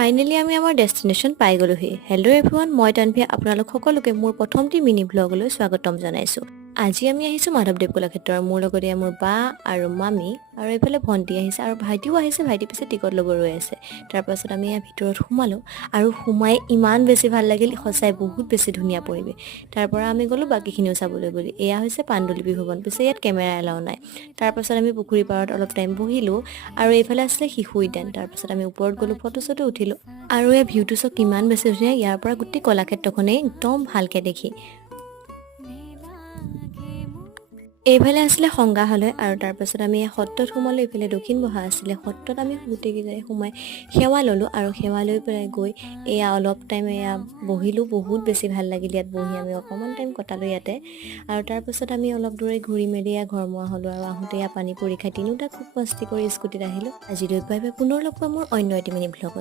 Finally আমি আমাৰ destination পাই গ'লোহি। হেল্ল' এভৰিৱান, মই তানভি আপোনালোক সকলোকে মোৰ প্ৰথমটি মিনি ব্লগলৈ স্বাগতম জনাইছোঁ। আজি আমি আহিছোঁ মাধৱদেৱ কলাক্ষেত্ৰ। মোৰ লগতে মোৰ বা আৰু মামী আৰু এইফালে ভণ্টি আহিছে আৰু ভাইটিও আহিছে। ভাইটি পিছে টিকট ল'ব ৰৈ আছে। তাৰপাছত আমি ইয়াৰ ভিতৰত সোমালোঁ আৰু সোমাই ইমান বেছি ভাল লাগিল, সঁচাই বহুত বেছি ধুনীয়া পৰিৱেশ। তাৰ পৰা আমি গ'লোঁ বাকীখিনিও চাবলৈ বুলি। এয়া হৈছে পাণ্ডুলিপি ভৱন, পিছে ইয়াত কেমেৰা এলাও নাই। তাৰপাছত আমি পুখুৰী পাৰত অলপ টাইম বহিলোঁ আৰু এইফালে আছিলে শিশু উদ্যান। তাৰপাছত আমি ওপৰত গ'লোঁ, ফটো চটো উঠিলোঁ আৰু এই ভিউটো চাওক কিমান বেছি ধুনীয়া। ইয়াৰ পৰা গোটেই কলাক্ষেত্ৰখনেই একদম ভালকৈ দেখি। এইফালে আছিলে সংগ্ৰহালয় আৰু তাৰপাছত আমি সত্ৰত সোমালোঁ। এইফালে দক্ষিণ বহা আছিলে। সত্ৰত আমি গোটেইকেইটাই সোমাই সেৱা ল'লোঁ আৰু সেৱা লৈ পেলাই গৈ এয়া অলপ টাইম এয়া বহিলোঁ। বহুত বেছি ভাল লাগিল ইয়াত বহি, আমি অকণমান টাইম কটালোঁ ইয়াতে। আৰু তাৰপাছত আমি অলপ দূৰে ঘূৰি মেলি ঘৰমুৱা হ'লোঁ আৰু আহোঁতে এয়া পানী পৰীক্ষা তিনিওটা খুব মস্তি কৰি স্কুটিত আহিলোঁ। আজিলৈ বাই বাই, পুনৰ লগ পাম মোৰ অন্য এটি মিনি ব্লগত।